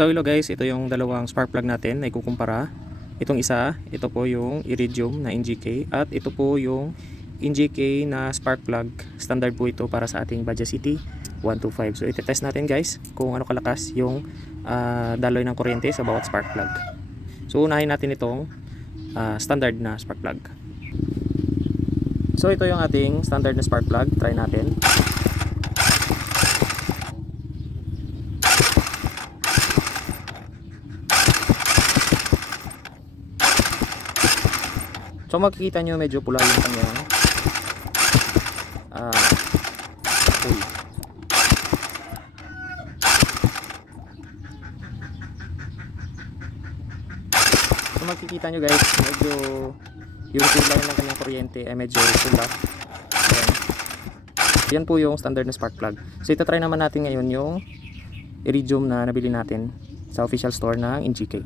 So hello guys, ito yung dalawang spark plug natin na ikukumpara. Itong isa, ito po yung Iridium na NGK at ito po yung NGK na spark plug. Standard po ito para sa ating Bajaj CT 125. So iti-test natin guys kung ano kalakas yung daloy ng kuryente sa bawat spark plug. So unahin natin itong standard na spark plug. So ito yung ating standard na spark plug. Try natin. So makikita nyo medyo pula yung kanyang pull. So makikita nyo guys, medyo yung kulay ng kanyang kuryente ay medyo pula. Yan po yung standard na spark plug. So itatry naman natin ngayon yung Iridium na nabili natin sa official store ng NGK.